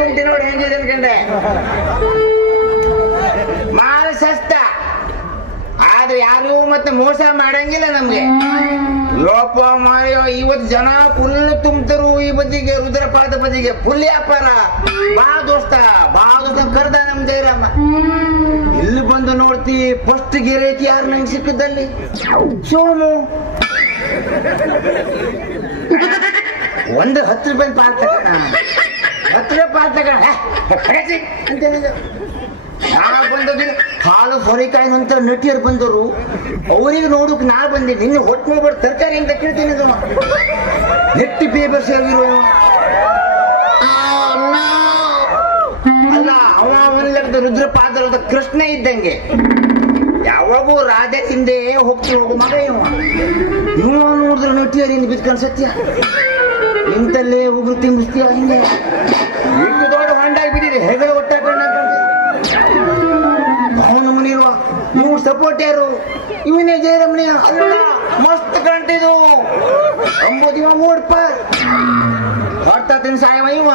ಗುಂಟಿ ನೋಡಿ ಹೆಂಗಿದೆ ಅನ್ಕಂಡೆ. ಮಾಲ ಸಸ್ತ. ಆದ್ರೆ ಯಾರು ಮತ್ತೆ ಮೋಸ ಮಾಡಂಗಿಲ್ಲ ನಮ್ಗೆ. ಲೋಪ ಮಾಯೋ, ಇವತ್ತು ಜನ ಫುಲ್ ತುಂಬ್ತರು ಈ ಬದಿಗೆ, ರುದ್ರಪಾದ ಬದಿಗೆ. ಫುಲ್ ವ್ಯಾಪಾರ. ಬಾ ದೋಸ್ತ ಬಾ ದೋಸ್ತ ಕರ್ದ ನಮ್ ಜಯರಾಮ. ಇಲ್ಲಿ ಬಂದು ನೋಡ್ತಿ ಫಸ್ಟ್ ಗಿರೇಕಿ ಯಾರು ನಂಗೆ ಸಿಕ್ಕಿದ್ದಲ್ಲಿ? ಸೋಮು. ಒಂದು ಹತ್ತು ರೂಪಾಯಿ ಪಾಲ್ ಹತ್ತು ರೂಪಾಯಿ ಪಾಲ್ ತಗೋಣ ಹೇ, ಕಡೆಸಿ ಅಂತ. ನಾ ಹಾಲು ಸೊರಿಕಾಯಿ ನಂತರ ನಟಿಯರು ಬಂದರು. ಅವರಿಗೆ ನೋಡಕ್ ನಾ ಬಂದೆ. ನಿನ್ನ ಹೊಟ್ಟು ಮಾಡ್ಬಾರ್ದು ತರಕಾರಿ ಅಂತ ಕೇಳ್ತೀನಿ ಅದು ನೆಟ್ಟಿ ಪೇಪರ್ಸ್ ಆಗಿರುವ ಅಲ್ಲ ಅವ ಅವನಿಲ್ಲದ ರುದ್ರಪಾದರದ ಕೃಷ್ಣ ಇದ್ದಂಗೆ. ಯಾವಾಗೂ ರಾಜ ಹಿಂದೆ ಹೋಗ್ತಿ ಹೋಗು ಮಗ ಇವ. ಇವ ನೋಡಿದ್ರೆ ನಟಿಯರಿಂದ ಬಿದ್ಕೊಂಡು ಸತ್ಯ ಇಂತಲ್ಲೇ ಉಗುರು ತಿಂಬಿಸ್ತೀಯ ಹಿಂಗೆ ಹೆಗಲ ಒಟ್ಟ ಅವನು ಮುನಿರುವ ಸಪೋರ್ಟ್ ಯಾರು? ಇವನೇ ಜಯರಮಣಿಯ ಅಲ್ಲ ಮಸ್ತ್ ಕಂಟಿದು ಅಂಬೋದಿವ ಓಡ್ಪ ಹೊರ್ತ ತಿನ್ ಸಾಯವ ಇವ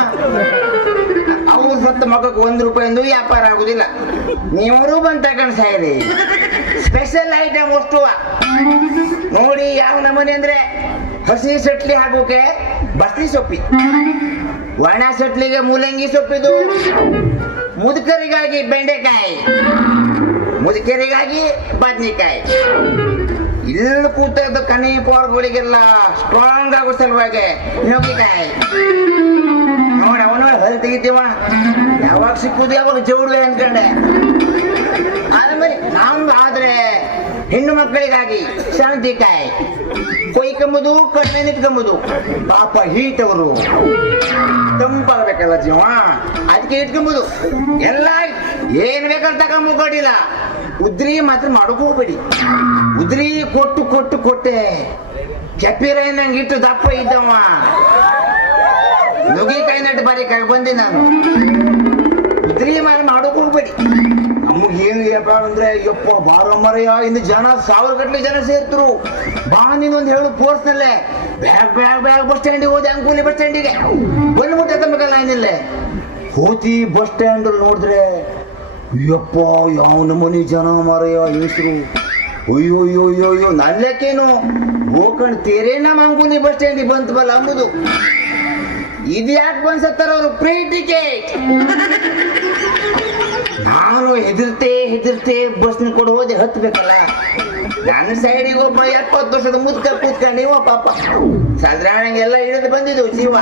ಅವು ಸತ್ತ ಮಗಕ್ಕೆ ಒಂದು ರೂಪಾಯಿಂದು ವ್ಯಾಪಾರ ಆಗುದಿಲ್ಲ. ನೀವರು ಬಂದ್ ತಗೊಂಡ್ ಸಾಯಿರಿ. ಸ್ಪೆಷಲ್ ಐಟಮ್ ವಸ್ತು ನೋಡಿ ಯಾವ ನಮೂನೆ ಅಂದ್ರೆ ಹಸಿ ಸಟ್ಲಿ ಹಾಕೋಕೆ ಬಸ್ತಿ ಸೊಪ್ಪಿ. ಒಣ ಸಟ್ಲಿಗೆ ಮೂಲಂಗಿ ಸೊಪ್ಪಿದು. ಮುದುಕರಿಗಾಗಿ ಬೆಂಡೆಕಾಯಿ. ಮುದುಕರಿಗಾಗಿ ಬದ್ನಿಕಾಯಿ. ಇಲ್ಲಿ ಕೂತದ್ದು ಕನಿ ಪೋರ್ಗಳಿಗೆಲ್ಲ ಸ್ಟ್ರಾಂಗ್ ಆಗೋ ಸಲುವಾಗಿ ನುಗ್ಗಿಕಾಯಿ. ನೋಡ ಅವನು ಹಲ್ ತೆಗಿತೀವ ಯಾವಾಗ ಸಿಕ್ಕುದು ಯಾವಾಗ ಜೋಡುವೆ ಅನ್ಕಂಡೆ. ಆದ್ಮೇಲೆ ನಾವು ಆದ್ರೆ ಹೆಣ್ಣು ಮಕ್ಕಳಿಗಾಗಿ ಸೌಂತಿಕಾಯಿ ಕೊಯ್ಕೊಂಬುದು ಕಡಿಮೆ ನಿಟ್ಕೊಂಬುದು ಪಾಪ ಹೀಟ್ ಅವರು ತಂಪಾಗಬೇಕಲ್ಲ ಜೀವ. ಅದಕ್ಕೆ ಇಟ್ಕೊಂಬುದು ಎಲ್ಲ ಏನ್ ಬೇಕಂತ ತಗೊಂಬ ಕೊಡಿಲ್ಲ. ಉದ್ರಿ ಮಾತ್ರ ಹೋಗ್ಬೇಡಿ ಉದ್ರಿ ಕೊಟ್ಟು ಕೊಟ್ಟು ಕೊಟ್ಟೆ. ಕೆಪ್ಪಿರ ನಂಗೆ ಇಟ್ಟು ದಪ್ಪ ಇದ್ದವ. ನುಗ್ಗಿಕಾಯಿ ನಟ್ಟು ಬಾರಿ ಕೈ ಬಂದಿ ನಾನು. ಉದ್ರಿ ಮಾತ್ರ ಮಾಡೋಕೆ ಹೋಗ್ಬೇಡಿ ಏನು ಅಂದ್ರೆ, ಯಪ್ಪ, ಬಾರ ಮರಯ್ಯ ಇನ್ನು ಜನ, ಸಾವಿರ ಗಟ್ಟಲೆ ಜನ ಸೇರ್ತರು. ಬಾ ನೀನೊಂದು ಹೇಳು ಫೋರ್ಸ್ ನಲ್ಲೇ. ಬ್ಯಾಗ್ ಬ್ಯಾಗ್ ಬ್ಯಾಗ್, ಬಸ್ ಸ್ಟ್ಯಾಂಡಿಗೆ ಹೋದೆ, ಅಂಕೂಲಿ ಬಸ್ ಸ್ಟ್ಯಾಂಡಿಗೆ ಒಂದು ಮುಟ್ಟೆ ತಂಬೇಕಲ್ಲ ಏನಿಲ್ಲೇ ಹೋತಿ ಬಸ್ ಸ್ಟ್ಯಾಂಡ್ ನೋಡಿದ್ರೆ, ಯಪ್ಪ, ಯಾವ ನಮೂನಿ ಜನ ಮಾರಯ್ಯ ಹೆಸರು ಅಯ್ಯೋ ಅಯ್ಯೋ ಅಯ್ಯೋ ಅಯ್ಯೋ ನಲ್ಲಕ್ಕೇನು ಗೋಕರ್ಣ ತೇರೇನ ಮಂಗೂನಿ ಬಸ್ ಸ್ಟ್ಯಾಂಡಿಗೆ ಬಂತು ಬಲ್ಲ ಅಂಬುದು ಇದು ಯಾಕೆ ಬಂದ್ಸತ್ತಾರ ಅವರು? ಫ್ರೀ ಟಿಕೆಟ್ ನಾನು ಹೆದರ್ತೆ ಹೆದರ್ತೆ ಬಸ್ನ ಕೊಡು ಹೋದೆ, ಹತ್ಬೇಕಲ್ಲ? ನನ್ನ ಸೈಡಿಗೆ ಒಬ್ಬ ಎಪ್ಪತ್ತು ವರ್ಷದ ಮುದ್ಕ ಕೂತ್ಕೊಂಡಿವ ಪಾಪ. ಸಾಧಾರಣ ಹಿಡಿದು ಬಂದಿದ್ದು ಜೀವ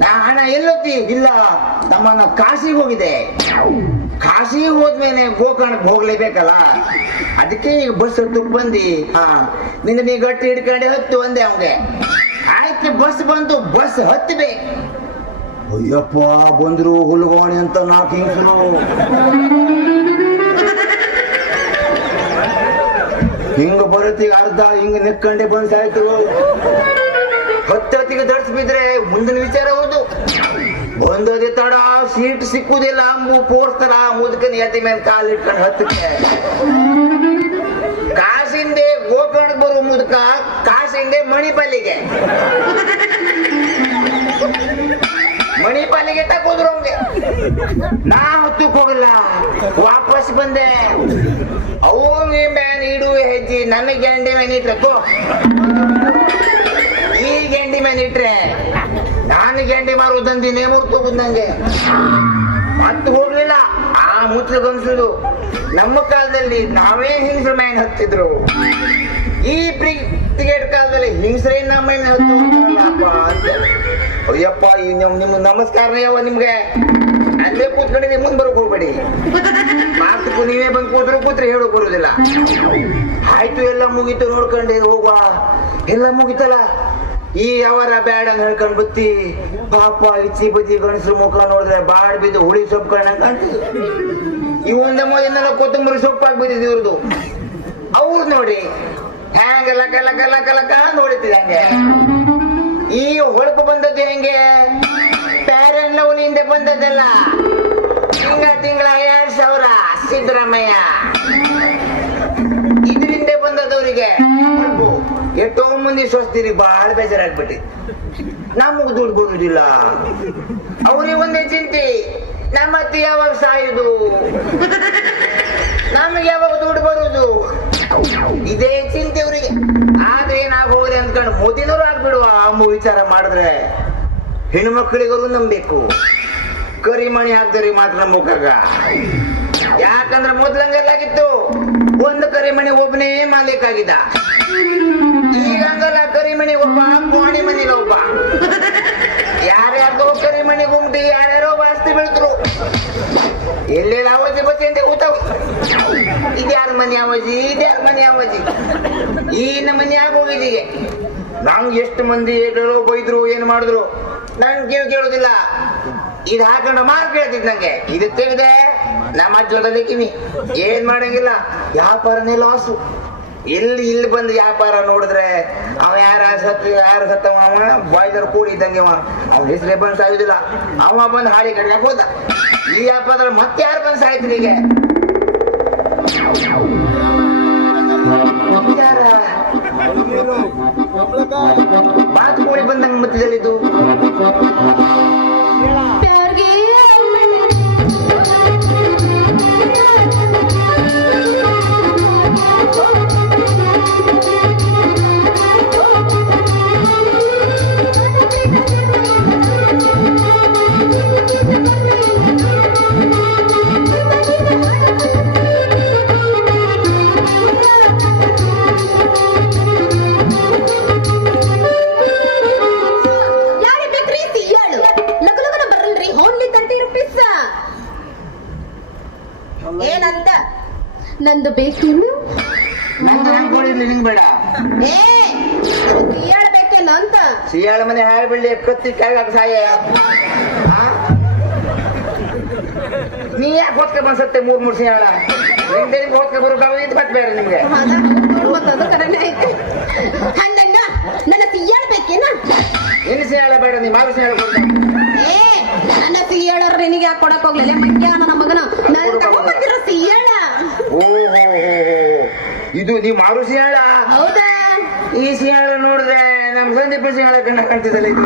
ನಾ ಹಣ ಎಲ್ಲೊತ್ತಿ? ಇಲ್ಲ ತಮ್ಮನ್ನ ಕಾಶಿಗೆ ಹೋಗಿದೆ. ಕಾಶಿಗೆ ಹೋದ್ಮೇಲೆ ಗೋಕರ್ಣಕ್ಕೆ ಹೋಗ್ಲೇಬೇಕಲ್ಲ? ಅದಕ್ಕೆ ಈಗ ಬಸ್ ಹತ್ತಕ್ಕೆ ಬಂದಿ. ಹಾ, ನಿನ್ನ ನೀ ಗಟ್ಟಿ ಹಿಡ್ಕೊಂಡೆ ಹತ್ತು ಒಂದೇ ಅವಂಗೆ ಆಯ್ತು ಬಸ್ ಬಂತು ಬಸ್ ಹತ್ತಬೇಕು ಅಯ್ಯಪ್ಪ, ಬಂದ್ರು ಹುಲ್ಗೋಣಿ ಅಂತ ನಾಲ್ಕು ಹಿಂಸರು ಹಿಂಗ ಬರುತ್ತೀಗ ಅರ್ಧ, ಹಿಂಗ ನಿಕ್ಕಂಡೆ ಬಂದ್ ಸಾಯ್ತು ಹತ್ತತ್ತಿಗೆ ದಡ್ಸ್ ಮುಂದಿನ ವಿಚಾರ ಹೌದು. ಬಂದದೆ ತಡ, ಸೀಟ್ ಸಿಕ್ಕುದಿಲ್ಲ ಅಂಬು ಪೋರ್ಸ್ತಾರ ಮುದುಕನ ಎದ್ದ ಮೇಲೆ ಕಾಲು ಇಟ್ಕೊಂಡು ಹತ್ತಕ್ಕೆ. ಕಾಸಿಂದೆ ಗೋಕರ್ಣ ಬರೋ ಮುದುಕ, ಕಾಸಿಂದೆ ಮಣಿಪಾಲಿಗೆ ಮಣಿಪಾಲಿಗೆ ಹೋದ್ರು ಅವ್ಗೆ ನಾ ಹೊತ್ತಕ್ ಹೋಗಲ್ಲ. ವಾಪಸ್ ಬಂದೆ. ಅವಂಗೆ ಮ್ಯಾನ್ ಇಡು ಹೆಜ್ಜಿ. ನನ್ನ ಗ್ಯಾಂಡಿ ಮ್ಯಾನ್ ಕೊ. ಈ ಗ್ಯಾಂಡಿ ಮ್ಯಾನ್ ಇಟ್ರೆ ನಾನು ಗ್ಯಾಂಡಿ ಮಾರುದಂದಿನೇ ಮುರ್ತು ನಂಗೆ. ಮತ್ತೆ ಹೋಗ್ಲಿಲ್ಲ. ಆ ಮುತ್ಲು ಗಮಿಸುದು ನಮ್ಮ ಕಾಲದಲ್ಲಿ ನಾವೇ ಹಿಂಗ್ರ ಮ್ಯಾನ್ ಹತ್ತಿದ್ರು. ಈ ಟಿಕೆಟ್ ಕಾಲದಲ್ಲಿ ಹಿಂಗ್ಸ್ರೇ ನಮ್ಮ ಅಯ್ಯಪ್ಪ, ಈ ನಿಮ್ ನಿಮ್ ನಮಸ್ಕಾರ ಯಾವ ನಿಮ್ಗೆ. ಅಲ್ಲೇ ಕೂತ್ಕೊಂಡಿದ್ದೀವಿ ಮುಂದೆ ಬರೋಕ್ ಹೋಗ್ಬೇಡಿ. ಮಾತು ನೀವೇ ಬಂದು ಕೂತ್ರು ಕೂತ್ರೆ ಹೇಳೋಕ್ ಬರುದಿಲ್ಲ. ಆಯ್ತು, ಎಲ್ಲ ಮುಗೀತು ನೋಡ್ಕೊಂಡು, ಹೋಗುವ. ಎಲ್ಲ ಮುಗಿತಲ್ಲ? ಈ ಅವರ ಬ್ಯಾಡ ಅಂತ ಹೇಳ್ಕೊಂಡ್ ಬತ್ತಿ. ಪಾಪ, ಇಚ್ಚಿ ಬದಿ ಗಣಸರು ಮುಖ ನೋಡಿದ್ರೆ ಬಾಡ್ ಬಿದ್ದು ಹುಳಿ ಸೊಪ್ಪು ಕಣ್ಣ ಕಾಣ್ತಿದ್ವು ಇವ್ ಒಂದ ಕೊತ್ತಂಬರಿ ಸೊಪ್ಪಾಗಿ ಬಿದ್ದಿದ್ದು ಇವ್ರದ್ದು ಅವ್ರು ನೋಡಿ. ಹ್ಯಾಂಗ ಲಕ ಲಕ ಲಕ ಲಕ ನೋಡಿತಿದೆ ಹಂಗೆ. ಈ ಹೊಳಪು ಬಂದದ್ದು ಹೆಂಗೆ? ಪ್ಯಾರನ್ ಲವ್ನ ಹಿಂದೆ ಬಂದದ್ದಲ್ಲ. ತಿಂಗಳ ತಿಂಗಳ ಎರಡ್ ಸಾವಿರ, ಸಿದ್ದರಾಮಯ್ಯ. ಇದರಿಂದ ಬಂದದವರಿಗೆ ಎಷ್ಟೋ ಮಂದಿ ಸ್ವಸ್ತಿರಿ ಬಹಳ ಬೇಜಾರಾಗ್ಬಿಟ್ಟಿ. ನಮಗ್ ದುಡ್ಡು ಬರುದಿಲ್ಲ ಅವ್ರಿಗೆ ಒಂದೇ ಚಿಂತೆ, ನಮ್ಮ ಅತ್ತಿ ಯಾವಾಗ ಸಾಯುದು? ನಮ್ಗೆ ಯಾವಾಗ ದುಡ್ಡು ಬರುದು? ಇದೇ ಚಿಂತೆ ಅವರಿಗೆ ಆದ್ರೆ ಏನಾಗೋದೆ ಅಂದ್ಕೊಂಡು ಮೋದಿನವ್ರು ಆಗ್ಬಿಡುವ ಅಂಬು ವಿಚಾರ ಮಾಡಿದ್ರೆ ಹೆಣ್ಣು ಮಕ್ಕಳಿಗೂ ನಂಬೇಕು ಕರಿಮಣಿ ಹಾಕ್ದರಿ ಮಾತ್ರ ಮುಖಗ ಯಾಕಂದ್ರೆ ಮೊದ್ಲಂಗೆಲ್ಲಾಗಿತ್ತು ಒಂದು ಕರಿಮಣಿ ಒಬ್ಬನೇ ಮಾಲೀಕ ಆಗಿದ್ದ ಈಗ ಹಂಗಲ್ಲ ಕರಿಮಣಿ ಒಬ್ಬ, ಕೋಣಿ ಮನೇಲಿ ಒಬ್ಬ ಯಾರ್ಯಾರ್ದೋ ಕರಿಮಣಿ ಗುಂಪಿ ಯಾರ್ಯಾರೋ ವಾಸ್ತಿ ಬೆಳೆದ್ರು. ಇದ್ಯಾರ ಮನೆ ಅವಧಿ ಇದ್ಯಾರ ಮನೆ ಅವಧಿ ಈ ನಮ್ಮನೆ ಈಗ ನಂಗೆ ಎಷ್ಟು ಮಂದಿ ಹೇಳೋ ಬೈದ್ರು, ಏನ್ ಮಾಡಿದ್ರು? ನನ್ ಕಿವಿ ಕೇಳೋದಿಲ್ಲ. ಇದು ಹಾಕೊಂಡ ಮಾರ್ಕ್ ಕೇಳ್ತಿದ್ ನಂಗೆ. ಇದು ತಿಳಿದೆ, ನಮ್ಮ ಕಿವಿ. ಏನ್ ಮಾಡಂಗಿಲ್ಲ. ವ್ಯಾಪಾರನೇ ಲಾಸು ಎಲ್ಲಿ ಇಲ್ಲಿ ಬಂದು ವ್ಯಾಪಾರ ನೋಡಿದ್ರೆ, ಅವ ಯಾರ ಸತ್ತು ಯಾರ ಸತ್ತವ ಅವ? ಬಾಯ್ದರ್ ಕೂಡಿ ಇದ್ದಂಗೆ ಅವ. ಅವ್ನ ಹೆಸರೇ ಬಂದು ಸಾಯುದಿಲ್ಲ. ಅವ ಬಂದು ಹಾಡಿ ಕಡೆಗೆ ಹೋದ. ಈ ವ್ಯಾಪಾರ ಮತ್ತೆ ಯಾರು ಬಂದು ಸಾಯ್ತೀನಿ ಈಗ? ಯಾರ ಮಾತು ಕೂಡಿ ಬಂದಂಗೆ ಮಧ್ಯದಲ್ಲಿದ್ದು ಪ್ಯಾರ್ಗೆ ಸಿಯಾಳ ಮನೆ ಹಾಳು ಬಿಡಲಿ ಕತ್ತಿ ಕೆಳಗಾಕ ಸಾಯ? ನೀ ಯಾಕೆ ಹೊತ್ಕ ಬಂದ್ಸತ್ತೆ ಮೂರ್ ಮೂರ್ ಸಿಯಾಳ? ನಿಮ್ದೆ ನಿಮ್ಗೆ ಹೊತ್ಕ ಬರೋಕಾಗ ಇದು ಬಟ್ ಬೇರೆ ನಿಮ್ಗೆ. ಹಂಗಣ್ಣ ನನ್ನ ಸಿಯ್ಯಾಳ ಬೇಕೇನ? ಇನ್ನು ಸಿಯಾಳ ಬೇಡ ನೀ ಮಾರು ಸಿಯಾಳ ಕೊಡ್ತ ಏ ನನ್ನ ಸಿಯ್ಯಾಳ ನಿನಗೆ ಯಾಕೆ ಕೊಡಕ್ ಹೋಗ್ಲಿಲ್ಲ? ಮಂಡ್ಯ ನನ್ನ ಮಗನ ನಾನು ತಗೊಂಡ್ಬಂದಿರೋ ಸಿಯ್ಯಾಳ ಓ. ಇದು ನೀ ಮಾರು ಸಿಯಾಳ? ಹೌದಾ? ಈ ಸಿಯಾಳ ನೋಡಿದ್ರೆ ನಮ್ ಸಂದೀಪ ಸಿಯಾಳ ಕಣ್ಣ ಕಾಣ್ತಿದ್ದಲ್ಲ ಇದು.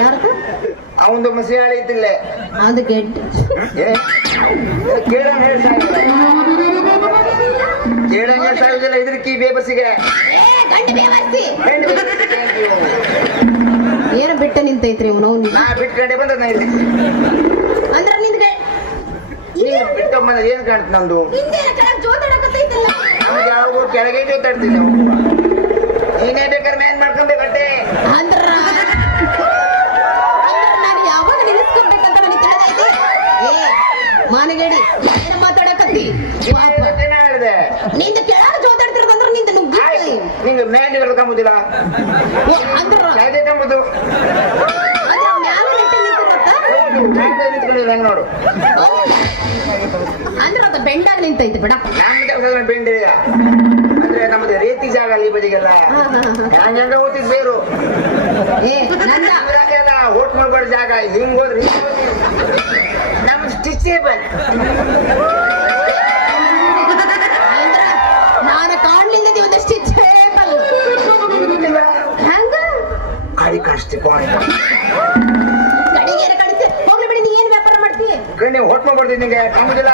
ಯಾರ್ದು? ಅವನದೊಬ್ಬ ಸಿಯಾಳ ಇದ್ದಿಲ್ಲೇ. ಅದು ಗೆಡ್ ಕೇಳಂಗ ಕೇಳಂಗ ಸಾಯುದಿಲ್ಲ ಇದ್ರಕ್ಕಿ ಬೇಬಸಿಗೆ ಗಂಡು. ಏನು ಬಿಟ್ಟ ನಿಂತೈತ್ರಿ ಅವನು ನಾ ಬಿಟ್ಕೊಂಡೆ ಬಂದ ನಾ ಇಲ್ಲಿ. ಅಂದ್ರ ನಿಂದ್ಗೆ ನೀನು ಬಿಟ್ಟಮ್ಮನ ಏನ್ ಕಾಣ್ತು ನಂದು? ಕೆಳಗ್ ಜೋತಾಡಕತ್ತೈತಲ್ಲ? ನಮ್ಗೆ ಯಾವಾಗೂ ಕೆಳಗೆ ಜೋತಾಡ್ತೀನಿ ನಾವು. ನೀನೇ ಬೇಕಾದ್ರೆ ಮ್ಯಾನ್ ಮಾಡ್ಕೊಬೇಕಟ್ಟೆ ಅಂದ್ರ ನಾನು ಯಾವಾಗ ನಿಲ್ಲಿಸ್ಕೊಬೇಕಂತ ನನಗೆ ತಿಳಿದೈತಿ ಏ ಮಾನಗೇಡಿ ಏನ ಮಾತಾಡಕತ್ತಿ? ಪಾಪ. ಹೇಳಿದೆ. ನಿಂದ ಕೆಳಗ್ ಜೋತಾಡ್ತಿರೋದಂದ್ರ ನಿಂದ ನುಗ್ಗಿ ನಿಂಗೆ ಮ್ಯಾನ್ ಕಂಬುದಿಲ್ಲ ಅಂದ್ರ ಯಾವ್ದೇ ಕಂಬುದು ಹೆಂಗ್ ನೋಡು. ಅಂದ್ರ ಅದ ಬೆಂಡಾಗ ನಿಂತೈತಿ ಬಿಡ ನಮ್ಮ ಬದಿಗೆಲ್ಲ ಹೆಂಗ. ಓದಿದ್ ಬೇರು? ಓಟ್ ಜಾಗ ಹಿಂಗ್ ಹೋದ್ರಿ. ನಮ್ಮ ಸ್ಟಿಚೇಬಲ್ ನಾನು ಕಾಣ್ಲಿಂದ ಒಂದಷ್ಟು ಸ್ಟಿಚೇಬಲ್ ಹೆಂಗ? ಕಾಣಿಸ್ತಿ ಕಡಿತೆ. ಹೋಗ್ಲಿ ಬಿಡಿ ನೀ ಏನ್ ವ್ಯಾಪಾರ ಮಾಡ್ತಿ? ಕಣ್ಣಿ ಹೊಟ್ ಮಾಡ್ಬಾರ್ದು ನಿಂಗೆ ಕಾಣುದಿಲ್ಲ.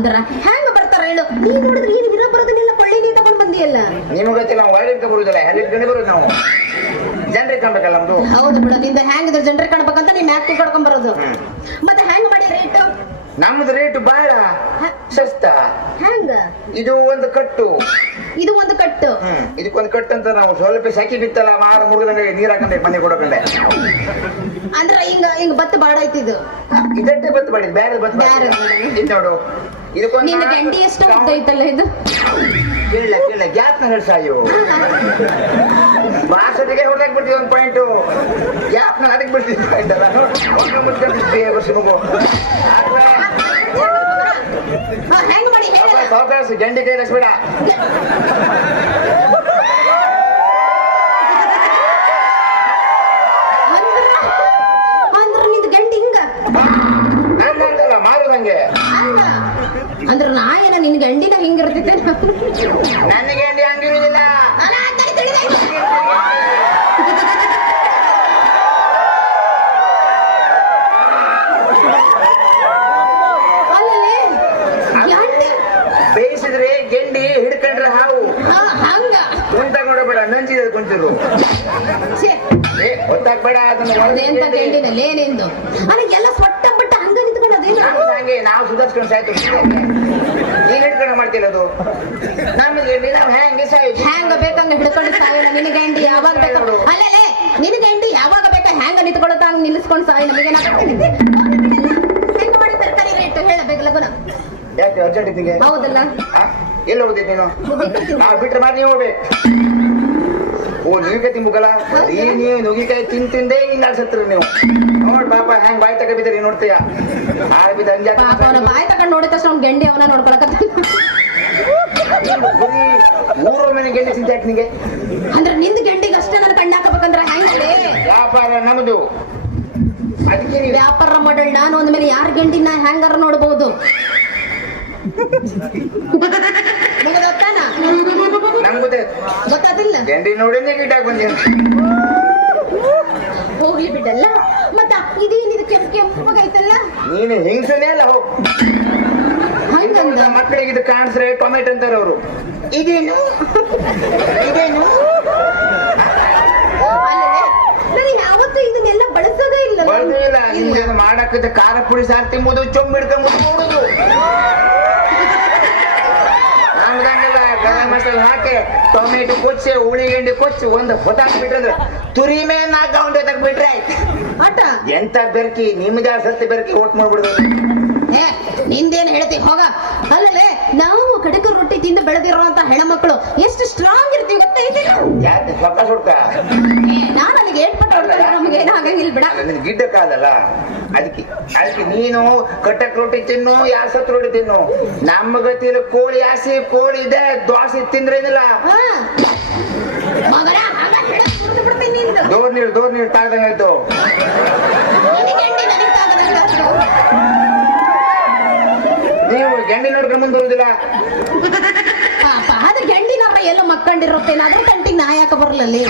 ಅಂದ್ರ ಹೆಂಗ ಬರ್ತಾರ ಹೇಳು? ನೀ ನೋಡಿದ್ರೆ ಏನು ಇರೋ ಬರೋದನ್ನೆಲ್ಲ ಕೊಳ್ಳಿ ನೀ ತಗೊಂಡ್ ಬಂದಿಯಲ್ಲ? ನಿಮ್ಗೆ ಗೊತ್ತಿಲ್ಲ ನಾವು ಒಳ್ಳೆ ಬರುದಿಲ್ಲ ಹೆಲ್ಲೆ ಇಟ್ಕೊಂಡು ಬರೋದು ನಾವು? ಜನರಿಗೆ ಕಾಣ್ಬೇಕಲ್ಲ ನಮ್ದು? ಹೌದು ಬಿಡು ನಿಂದ ಹೆಂಗಿದ್ರೆ ಜನರಿಗೆ ಕಾಣ್ಬೇಕಂತ ನೀನ್ ಮ್ಯಾಕ್ ಕಡ್ಕೊಂಡ್ ಬರೋದು. ಮತ್ತೆ ಹೆಂಗ್ ಮಾಡಿ ರೇಟ್ ನಮ್ದು ರೇಟ್ ಬಹಳ ಸಸ್ತ. ಹೆಂಗ? ಇದು ಒಂದು ಕಟ್ಟು. ಇದು ಒಂದು ಕಟ್ಟು. ಇದಕ್ಕೊಂದು ಕಟ್ಟು ಅಂತ ನಾವು ಸ್ವಲ್ಪ ಸಖಿ ಬಿತ್ತಲ್ಲ ಮಾರ ಮುಗಿದಂಗೆ ನೀರ್ ಹಾಕಂಡೆ ಮನೆ ಕೊಡಕಂಡೆ. ಅಂದ್ರ ಹಿಂಗ ಹಿಂಗ ಬತ್ತ ಬಾಡ ಐತಿ ಇದು. ಇದಟ್ಟೆ ಬತ್ತ ಬಾಡಿದ್ ಬೇರೆ ಬತ್ತ. ನೋಡು. ನಿನ್ನ ಗಂಡಿ ಎಷ್ಟು ಐತಲ್ಲ ಇದು? ಕೇಳ ಕೇಳ ಗ್ಯಾಪ್ನ ಹೇಳ್ಸಾಯು ಬಾಸಟಿಗೆ ಹೊರಗೆ ಬಿಡ್ತೀವಿ ಒಂದು ಪಾಯಿಂಟು ಗ್ಯಾಪ್ನ ಅದಕ್ಕೆ ಬಿಡ್ತೀವಿ ಅಲ್ಲ ಒಂದು ಮುಚ್ಕೊಂಡಿದ್ವಿ ನೀನ್ ಹಿಡ್ಕೊಂಡು ನಮಗೆ ನಾವು ಹೆಂಗೆ ಹ್ಯಾಂಗ ಬೇಕಂಗ ಹಿಡ್ಕೊಂಡು ಸಾಯೋಣ ನಿನಗೆ ಹೆಂಡಿ ಯಾವಾಗ ಬೇಕು ಅಲ್ಲೇ ನಿನಗೆ ಹೆಂಡಿ ಯಾವಾಗ ಬೇಕ ಹೆಂಗ ನಿಂತ್ಕೊಳ್ಳೋದ ಹಂಗ ನಿಲ್ಲಿಸ್ಕೊಂಡು ಸಾಯಿ ನಮಗೆ ಹೆಂಗ ಮಾಡಿ ತರಕಾರಿ ರೇಟ್ ಹೇಳಬೇಕು ಲಗುನ. ಯಾಕೆ ಅರ್ಜೆಂಟ್ ಇದ್ದೀಗೆ? ಹೌದಲ್ಲ? ಎಲ್ಲ ಹೋಗಿದ್ದೆ ನೀನು? ನಾವು ಬಿಟ್ರೆ ಮಾಡಿ ನೀವು ಹೋಗ್ಬೇಕು. ಓ ನುಗ್ಗಿಕಾಯಿ ತಿಂಬುಕಲ್ಲ ನೀವು ನುಗ್ಗಿಕಾಯಿ ತಿನ್ ತಿಂದೇ ಇಲ್ಲ ಸತ್ರು ನೀವು. ನೋಡ್ ಪಾಪ ಹೆಂಗ್ ಬಾಯಿ ತಕ ಬಿದ್ರಿ ನೋಡ್ತೀಯ? ಆ ಬಿದ್ದ ಹಂಗೆ ಬಾಯಿ ತಗೊಂಡ್ ನೋಡಿದ ತಕ್ಷಣ ಅವ್ನ ಗೆಂಡಿ ಅವನ ನೋಡ್ಕೊಳಕತ್ತ ಬರೀ ಮೂರು ಮನೆ ಚಿಂತೆ ನಿಂಗೆ? ಅಂದ್ರೆ ನಿಂದ ಗೆಂಡಿಗೆ ಅಷ್ಟೇ ನನ್ನ ಕಣ್ಣಾಕಬೇಕಂದ್ರ ಹೆಂಗಲೇ ವ್ಯಾಪಾರ ನಮ್ದು. ಅದಕ್ಕೆ ನೀವು ವ್ಯಾಪಾರ ಮಾಡಲ್ ನಾನು ಅಂದ್ಮೇಲೆ ಯಾರ ಗೆಂಡಿನ ಹ್ಯಾಂಗಾರ ನೋಡ್ಬೋದು? ನಿಮಗೆ ಗೊತ್ತಾನ? ನಮ್ಗುದೇ. ಗೊತ್ತಾದಿಲ್ಲ? ಗೆಂಡಿ ನೋಡಿನೇ ಗಿಟ್ಟಾಗ ಬಂದಿನ ಹೋಗ್ಲಿ ಬಿಡಲ್ಲ. ಮತ್ತ ಇದೇನಿದು ಕೆಂಪ್ ಐತಲ್ಲ? ನೀನು ಹಿಂಸನೇ ಅಲ್ಲ ಹೋಗ್. ಹಂಗಂದ ಮಕ್ಕಳಿಗೆ ಇದು ಕಾಣಿಸ್ರೆ ಟೊಮೆಟೊ ಅಂತಾರೆ ಅವರು. ಇದೇನು? ಇದೇನು? ಇಲ್ಲ. ನಿಮ್ಗೆ ಖಾರ ಪುಡಿ ಸಾರು ತಿಂಬುದು ಚೊಂಬ್ ಹಿಡ್ಕೊಂಬುದು ನೋಡುದು ಗರಂ ಮಸಾಲ ಹಾಕಿ ಟೊಮೆಟೊ ಕೊಚ್ಚಿ ಉಳಿಗಂಡಿ ಕೊಚ್ಚಿ ಒಂದು ಹೊತ್ತಾಕ್ಬಿಟ್ರಂದ್ರೆ ತುರಿ ಮೇಲೆ ನಾಲ್ಕು ಗಂಟೆ ತಗ್ಬಿಟ್ರೆ ಆಯ್ತು. ಆಟ? ಎಂತ ಬೆರ್ಕಿ ನಿಮ್ದ ಸತ್ತಿ ಬೆರ್ಕಿ ಓಟ್ ಮಾಡ್ಬಿಡುದು ಏ ನಿಂದೇನು ಹೇಳ್ತಿ? ಹೋಗ. ಅಲ್ಲಲೇ ನಾವು ಕಡಕ ರೊಟ್ಟಿ ತಿಂದು ಬೆಳೆದಿರುವಂತ ಹೆಣ್ಮಕ್ಳು ಎಷ್ಟು ಸ್ಟ್ರಾಂಗ್ ಇರ್ತೀವಿ ಗೊತ್ತೈತಿ ಯಾಕೆ? ಸೊಕ್ಕ ಸುಡ್ಕ? ನಾನು ಅಲ್ಲಿಗೆ ಏಟ್ಪಟ್ಟು ಹೊಡ್ಕೊಂಡ್ರೆ ನಮ್ಗೆ ಏನೂ ಆಗಂಗಿಲ್ಲ ಬಿಡ. ನಿನ್ ಗಿಡ್ಡ ಕಾಲಲ್ಲ? ಅದಕ್ಕೆ ಅದಕ್ಕೆ ನೀನು ಕಟ್ಟಕ್ ರೊಟ್ಟಿ ತಿನ್ನು ಯಾ ಸತ್ ರೊಟ್ಟಿ ತಿನ್ನು? ನಮ್ಮ ಗತಿಯಲ್ಲಿ ಕೋಳಿ ಆಸಿ ಕೋಳಿ ಇದೆ ದೋಸೆ ತಿಂದ್ರೇನಿಲ್ಲ ಹಾ. ಮಗನ ಹಾಗ ಹೇಳಕ್ ಬಿಡ್ತೀನಿ ನಿಂದು. ದೋರ್ ನೀರು ದೋರ್ ನೀರು ತಾಗದಂಗಾಯ್ತು. ನೀವು ಗೆಂಡಿ ನೋಡ್ಕೊಂಡು ಮುಂದೆ ಬರುದಿಲ್ಲ. ಪಾಪ ಅದು ಗಂಡಿನಪ್ಪ ಎಲ್ಲ ಮಕ್ಕಂಡಿರುತ್ತೆ. ಅದ್ರ ಕಂಟಿಗೆ ನಾ ಯಾಕೆ ಬರ್ಲಲ್ಲಿ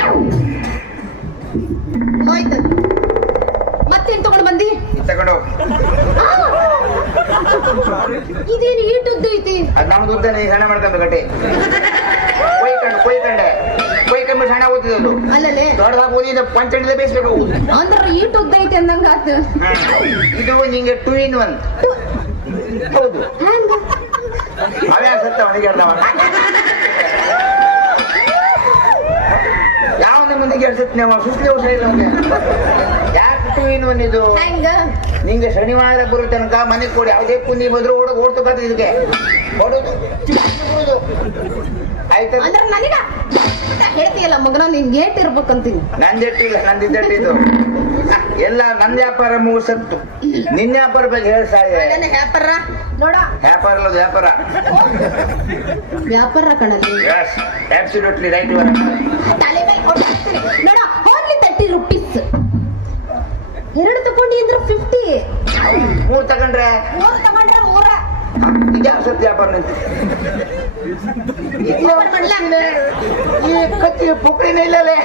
ಮತ್ತೇನ್ ತಗೊಂಡ್ ಬಂದಿ? ತಗೊಂಡು! ಇದೇನು ಈಟುದ್ದು ಐತಿ? ಅದ್ ನಮ್ದು ಉದ್ದ ನೀ ಸಣ್ಣ ಮಾಡ್ಕೊಂಡು ಗಟ್ಟಿ. ಕೊಯ್ಕಂಡು ಕೊಯ್ಕೊಂಡ್ಬಿಟ್ಟು ದೊಡ್ಡದಾಗಿ ಓದಿದ ಪಂಚಂಡಿದ ಬೇಯಿಸ್ಬೇಕು ಅಂದ್ರೆ ಈಟ್ ಉದ್ದ ಐತಿ ಅಂದಂಗ ಆತು ಇದು ನಿಂಗೆ ಟೂ ಇನ್ ಒನ್ ಹೌದು. ಅವೇ ಸತ್ತ ಹೇಳ್ದವ ಯಾವ ನಿಮ್ಮನ್ನ ಹೇಳ್ಸತ್ ನೀವು? ಸುಸ್ಲಿ ಔಷಧ ಇಲ್ಲ. ಯಾಕೆ ಏನು ಬಂದಿದ್ದು? ನಿಂಗೆ ಶನಿವಾರ ಬರೋ ತನಕ ಮನೆಗೆ ಕೊಡಿ. ಯಾವುದೇ ಕುಂದಿ ಬಂದ್ರು ಓಡ ಓಡ್ತು ಇದಕ್ಕೆ. ಓಡೋದು. ಆಯ್ತಾ? ಅಂದ್ರ ಮಗನ ನಿನ್ ಗೇಟ್ ಇರ್ಬೇಕಂತೀನಿ. ನಂದಿಟ್ಟಿಲ್ಲ ನಂದಿದ್ದಿಟ್ಟಿದ್ದು ಎಲ್ಲ ನನ್ನ ವ್ಯಾಪಾರ ಮುಗಿಸತ್ತು ನಿನ್ನ ವ್ಯಾಪಾರ ಬಗ್ಗೆ ಹೇಳ ಸಾಯ. ವ್ಯಾಪಾರ. ನೋಡ. ವ್ಯಾಪಾರ ಅಲ್ಲದು ವ್ಯಾಪಾರ? ವ್ಯಾಪಾರ ಕಣಲ್ಲಿ. ಯಸ್ ಆಬ್ಸಲ್ಯೂಟ್ಲಿ ರೈಟ್ ತಲೆ ಮೇಲೆ ಕೊಡ್ತೀನಿ ನೋಡ ಓನ್ಲಿ ತರ್ಟಿ ರುಪೀಸ್ ಎರಡು ತಗೊಂಡಿ ಅಂದ್ರೆ ಫಿಫ್ಟಿ ಮೂರು ತಗೊಂಡ್ರೆ? ಮೂರು ತಗೊಂಡ್ರೆ ಸತ್ಯ ವ್ಯಾಪಾರ? ಈ ಕತ್ತಿ ಪುಕ್ಳಿನೇ ಇಲ್ಲಲೇ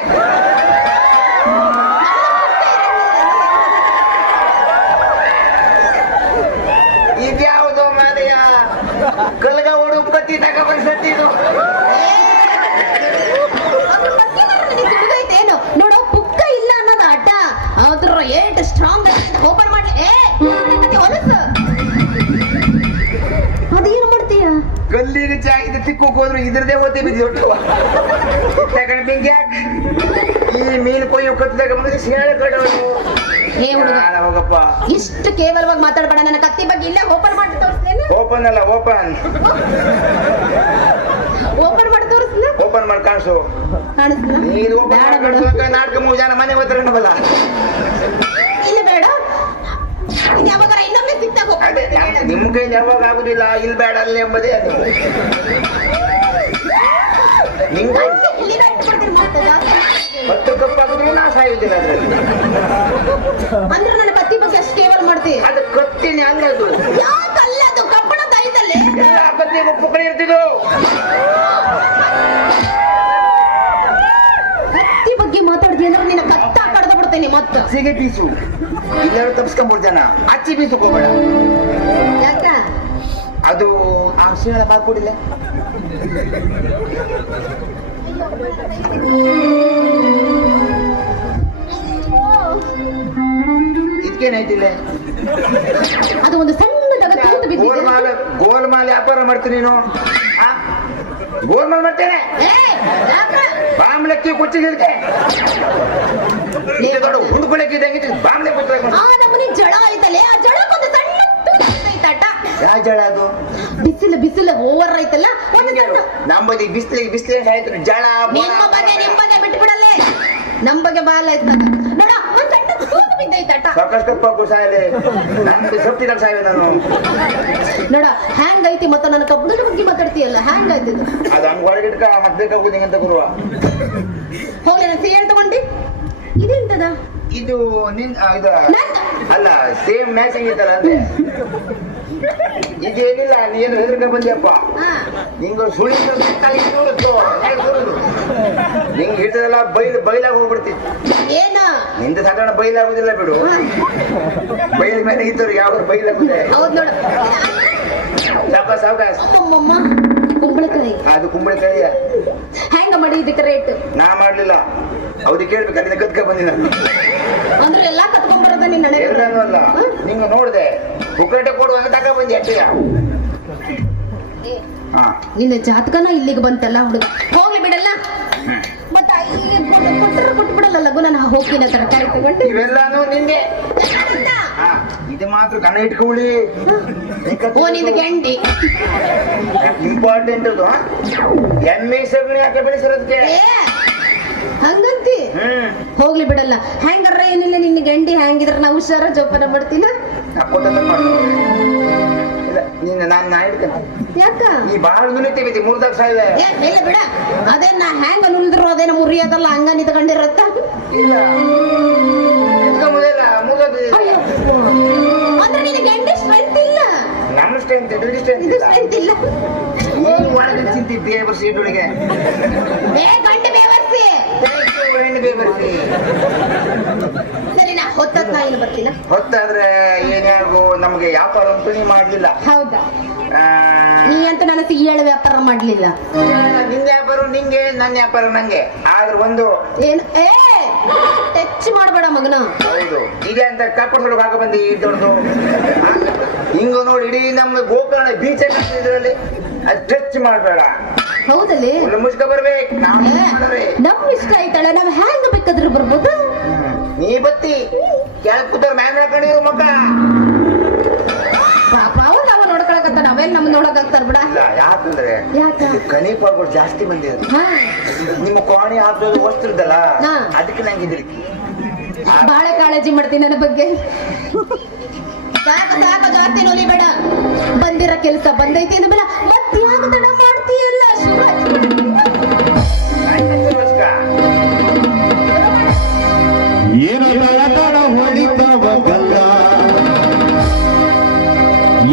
ಇದ್ಯಾವುದೋ ಮಾಲೆಯ ಕಲ್ಗ ಓಡು ಕತ್ತಿ ನನಗೆ ತಿಳಿದೈತೇನು? ನೋಡು ಪುಕ್ಕ ಇಲ್ಲ ಅನ್ನೋದು ಆಟ ಅದ್ರ ಏಟ್ ಸ್ಟ್ರಾಂಗ್ ಓಪನ್ ತಿಕ್ಕೋಕ್ ಹೋದ್ರು ಇದ್ರದೇ ಓದಿ ಬಿದ್ದು ಯಾಕಂದ್ರೆ ಬಿಂಗ್ ಯಾಕೆ ಈ ಮೀನು ಕೊಯ್ಯೋ ಕತ್ತಿದಾಗ ಮುಂದೆ ಸೇಳ ಕಡವನು ಏ ಹುಡುಗ ಹೋಗಪ್ಪ. ಇಷ್ಟು ಕೇವಲವಾಗಿ ಮಾತಾಡಬೇಡ ನನ್ನ ಕತ್ತಿ ಬಗ್ಗೆ ಇಲ್ಲೇ ಓಪನ್ ಮಾಡಿ ತೋರಿಸ್ತೇನೆ ಓಪನ್ ಅಲ್ಲ ಓಪನ್ ಓಪನ್ ಮಾಡಿ ತೋರಿಸ್ನ ಓಪನ್ ಮಾಡಿ ಕಾಣಿಸು. ನೀನು ಓಪನ್ ಮಾಡಿ ನಾಟಕ ಮೂರು ಜನ ಮನೆ ಹೋದ್ರೆ ಇಲ್ಲ ನಿಮ್ಮ ಕೈಲಿ ಯಾವಾಗ ಆಗುದಿಲ್ಲ ಇಲ್ ಬೇಡ ಅಲ್ಲಿ ಎಂಬುದೇ ಅದು. ಹತ್ತು ಕಪ್ ಹಾಕಿದ್ರು ನಾ ಸಾಯುದಿಲ್ಲ ಅದರಲ್ಲಿ. ಅಂದ್ರೆ ನನ್ನ ಪತಿ ಬಗ್ಗೆ ಅಷ್ಟು ಕೇವಲ ಮಾಡ್ತೀನಿ ಅದು ಕತ್ತೀನಿ ಅಲ್ಲ ಅದು. ಯಾಕಲ್ಲ ಅದು? ಪತಿ ಬಗ್ಗೆ ಮಾತಾಡ್ತೀನಿ ಅಂದ್ರೆ ನಿನ್ನ ಆಚೆಗೆ ಬೀಸು. ಇಲ್ಲಾರು ತಪ್ಸ್ಕೊಂಡ್ಬಿಡ್ ಜನ ಆಚೆ ಬೀಸು ಹೋಗ್ಬೇಡ ಯಾಕ? ಅದು ಆ ಶಿವನ ಮಾಡ್ಕೊಡಿಲ್ಲ ಇದಕ್ಕೇನಾಯ್ತಿಲ್ಲ ಅದು ಒಂದು ಸಣ್ಣ ಗೋಲ್ಮಾಲ ಗೋಲ್ಮಾಲ ವ್ಯಾಪಾರ ಮಾಡ್ತೀನಿ ನೀನು. ಗೋಲ್ಮಾಲ್ ಮಾಡ್ತೇನೆ ಏ, ಯಾಕ? ಬಾಂಬ್ಲಕ್ಕಿ ಕುಚ್ಚಿಗಿಲ್ಕೆ ಈಗ ದೊಡ್ಡ ಹುಡುಗುಳಕ್ಕೆ ಇದ್ದಂಗೆ ಬಾಂಬ್ಲೆ ಕುಚ್ಚ ಆ ನಮ್ಮನೆ ಜಳ ಐತಲೆ ಆ ಸಣ್ಣ. ಯಾವ ಅದು? ಬಿಸಿಲು ಬಿಸಿಲು ಓವರ್ ಐತಲ್ಲ ನಮ್ಮದಿ ಬಿಸ್ಲಿಗೆ ಬಿಸ್ಲಿಗೆ ಆಯ್ತು ಜಳ ನಿಮ್ಮ ಬಗ್ಗೆ ನಿಮ್ಮ ಬಗ್ಗೆ ಬಿಟ್ಟು ಬಿಡಲ್ಲೇ ನಮ್ ಬಗ್ಗೆ ಬಾಲ್ ಆಯ್ತ ತೂತು ಬಿದ್ದೈತಟ ಸಾಕಷ್ಟು ಪಕ್ಕು ಸಾಯಲೆ. ನಮ್ದು ಸೊಪ್ಪಿದಾಗ ಸಾಯವೆ ನಾನು. ನೋಡ ಹ್ಯಾಂಗ್ ಐತಿ ಮತ್ತ ನನ್ನ ಕಬ್ಬದ ಬಗ್ಗೆ ಮಾತಾಡ್ತೀಯಲ್ಲ ಹ್ಯಾಂಗ್ ಐತಿ? ಅದು. ಹಂಗ ಇಟ್ಕ ಮತ್ತೆ ಹೋಗುದಿಂಗ ಅಂತ ಗುರುವ ಹೋಗ್ಲಿ ನಾನು ಸೀರೆ ತಗೊಂಡಿ. ಇದೆಂತದ? ಇದು ನಿನ್ ಇದು ಅಲ್ಲ ಸೇಮ್ ಮ್ಯಾಚಿಂಗ್ ಇತ್ತಲ್ಲ ಅಂದ್ರೆ. ಇದೇನಿಲ್ಲ ನೀನು ಹೆದರ್ಕ ಬಂದ್ಯಪ್ಪ? ನಿಂಗ ಸುಳಿ ನಿಂಗೆ ಹಿಡಿದಲ್ಲ ಬೈಲ್ ಬೈಲಾಗ ಹೋಗ್ಬಿಡ್ತಿ. ಏನ ನಿಂದ ಸಾಧಾರಣ ಬೈಲಾಗುದಿಲ್ಲ ಬಿಡು. ಬೈಲ್ ಮೇಲೆ ಇದ್ದವ್ರು ಯಾವ ಬೈಲಾಗುದೇ ಹೌದ್ ನೋಡು. ಸಾವಕಾಶ ಸಾವಕಾಶ ಅಮ್ಮಮ್ಮ ಕುಂಬಳಕಾಯಿ. ಅದು ಕುಂಬಳಕಾಯಿ ಹೆಂಗ ಮಾಡಿ ಇದಕ್ಕೆ ರೇಟ್? ನಾ ಮಾಡ್ಲಿಲ್ಲ. ಅವ್ರಿಗೆ ಕೇಳ್ಬೇಕು. ಅದನ್ನ ಕದ್ಕ ಬಂದಿ ನಾನು. ಅಂದ್ರೆ ಎಲ್ಲಾ ಕತ್ಕೊಂಡ್ಬರೋದ ನಿನ್ನ. ಎಲ್ಲಾನು ಅಲ್ಲ. ನಿಂಗ ನೋಡ್ದೆ. ಪುಕ್ಕಟೆ ಕೊಡುವಾಗ ತಕ ಬಂದಿ ಹಾ. ನಿನ್ನ ಜಾತಕನ ಇಲ್ಲಿಗೆ ಬಂತಲ್ಲ ಹುಡುಗ. ಹೋಗ್ಲಿ ಬಿಡಲ್ಲ? ಮತ್ತ ಅಲ್ಲಿಗೆ ಕೊಟ್ಟರೆ ಕೊಟ್ಟು ಬಿಡಲ್ಲ ಲಘು ನಾನು ಹೋಗ್ತೀನಿ ತರಕಾರಿ ತಗೊಂಡು ಇವೆಲ್ಲಾನು ನಿಂದೆ ಇದು ಮಾತ್ರ ಕಣ ಇಟ್ಕೊಳ್ಳಿ. ಓ ನಿಂದ ಗೆಂಡಿ ಇಂಪಾರ್ಟೆಂಟ್ ಅದು ಎಮ್ಮೆ ಸಗಣಿ ಯಾಕೆ ಬೆಳೆಸಿರೋದಕ್ಕೆ? ಹಂಗಂತಿ? ಹೋಗ್ಲಿ ಬಿಡಲ್ಲ. ಹೆಂಗಾರ ಏನಿಲ್ಲ ನಿನ್ನ ಗೆಂಡಿ ಹೆಂಗಿದ್ರ ನಾವು ಹುಷಾರ ಜೋಪಾನ ಮಾಡ್ತೀನಿ? ನಿನ್ನ ನಾನು ನಾ ಹಿಡ್ತೇನೆ ಯಾಕ? ಈ ಬಾಳ ಮಿನಿತೀವಿ ಮೂರ್ದಾಗ ಸಾವಿರ ಏ ಇಲ್ಲ ಬಿಡ. ಅದೇನ ಹೆಂಗ ನುಲಿದ್ರು ಅದೇನ ಮುರಿಯೋದಲ್ಲ ಹಂಗ ನಿಂತ್ಕೊಂಡಿರತ್ತ? ಇಲ್ಲ. ಮುಗಿಲ್ಲ ಮುಗದು ಅಂದ್ರೆ ನಿನ್ನ ಗೆಂಡಿ ಸ್ಟ್ರೆಂತ್ ಇಲ್ಲ. ನಮ್ಮ ಸ್ಟ್ರೆಂತ್ ಇದು ಸ್ಟ್ರೆಂತ್ ಇದು ಸ್ಟ್ರೆಂತ್ ಇಲ್ಲ. ನೀನು ಒಳಗೆ ತಿಂತಿ ಬೇಬರ್ ಸೀಟೊಳಗೆ ಏ ಗಂಡು ಹೆಣ್ಣು ಬೇಬರ್ಸಿ ಸರಿ ನಾ ಹೊತ್ತ ಕಾಯಿನ ಬರ್ತೀನ? ಹೊತ್ತಾದ್ರೆ ಏನ್ಯಾಗು ನಮ್ಗೆ ವ್ಯಾಪಾರ ಅಂತೂ ನೀವು ಮಾಡ್ಲಿಲ್ಲ. ಹೌದಾ? ನೀ ಅಂತ ನನ್ನ ಸಿಹಿಯಾಳ ವ್ಯಾಪಾರ ಮಾಡ್ಲಿಲ್ಲ. ನಿನ್ ವ್ಯಾಪಾರ ನಿಂಗೆ ನನ್ನ ವ್ಯಾಪಾರ ನಂಗೆ. ಆದ್ರೆ ಒಂದು ಏನು? ಏ! ಟಚ್ ಮಾಡ್ಬೇಡ ಮಗನ. ಹೌದು. ಇದೆ ಅಂತ ಕರ್ಕೊಂಡು ಹೊರಗೆ ಹಾಕ ಬಂದಿ ದೊಡ್ಡದು. ಹಿಂಗ ನೋಡಿ ಇಡೀ ನಮ್ಮ ಗೋಕರ್ಣ ಬೀಚ್ ಇದ್ರಲ್ಲಿ. ಅದು ಟಚ್ ಮಾಡಬೇಡ. ಹೌದಲ್ಲಿ ಮುಚ್ಕ ಬರ್ಬೇಕು. ನಮ್ ಇಷ್ಟ ಐತಲ್ಲ ನಾವ್ ಹ್ಯಾಂಗ ಬೇಕಾದ್ರೂ ಬರ್ಬೋದು? ನೀ ಬತ್ತಿ. ಕೆಳಕ್ ಕೂತಾರ ಮ್ಯಾಲ ಮಾಡ್ಕೊಂಡಿರು ಮಕ್ಕ. ಪಾಪ ಅವ ನಾವ ನೋಡ್ಕೊಳಕತ್ತ ನಾವೇನ್ ನಮ್ ನೋಡಕ್ ಬಿಡ. ಯಾಕಂದ್ರೆ ಯಾಕ ಕನಿ ಪಾಲ್ಗಳು ಜಾಸ್ತಿ ಬಂದಿದೆ ಹಾ. ನಿಮ್ಮ ಕೋಣಿ ಹಾಕೋದು ವಸ್ತ್ರದಲ್ಲ ಹಾ. ಅದಕ್ಕೆ ನಂಗೆ ಹೆದರಿಕೆ ಬಾಳ ಕಾಳಜಿ ಮಾಡ್ತೀನಿ ನನ್ನ ಬಗ್ಗೆ. ಸಾಕ ಸಾಕ ಜಾಸ್ತಿ ಬಂದಿರೋ ಕೆಲಸ ಬಂದೈತಿ ಮತ್ತೆ ಯಾಕೆ ತಡ ಮಾಡ್ತೀಯಲ್ಲ ಏನು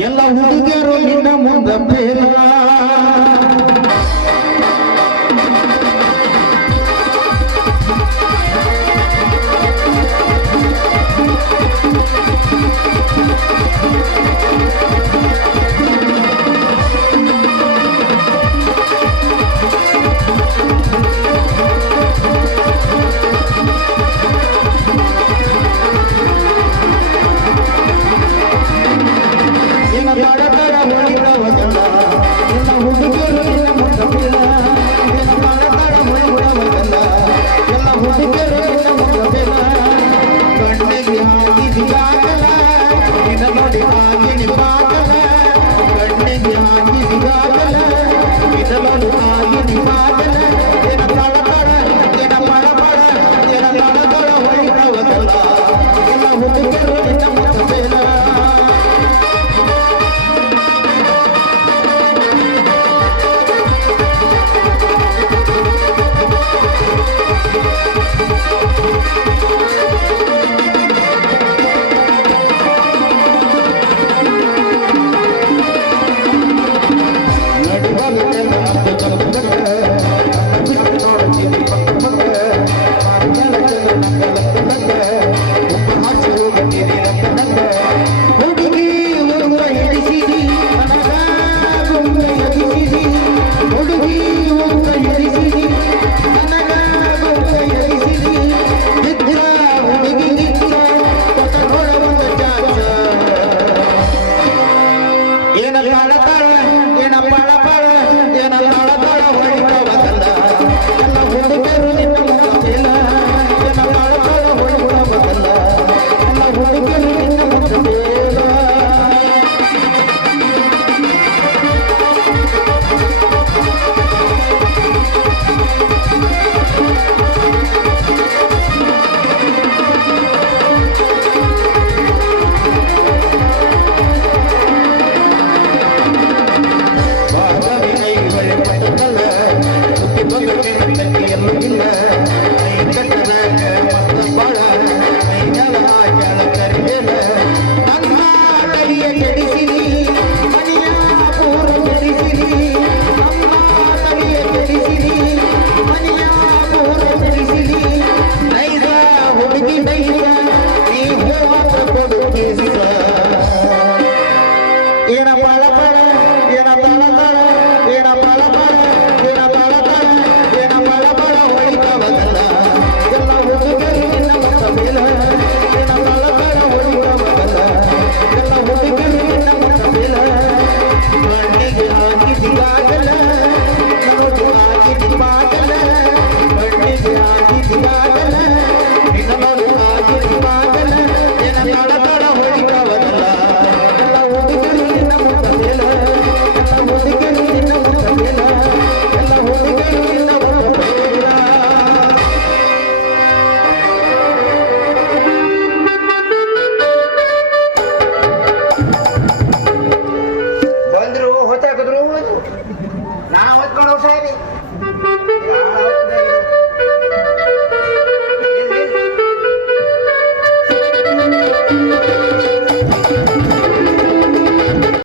ಎಲ್ಲ ಹುಡುಗರು ನಿನ್ನ ಮುಂದ ಬೇಲ ಎಲ್ಲ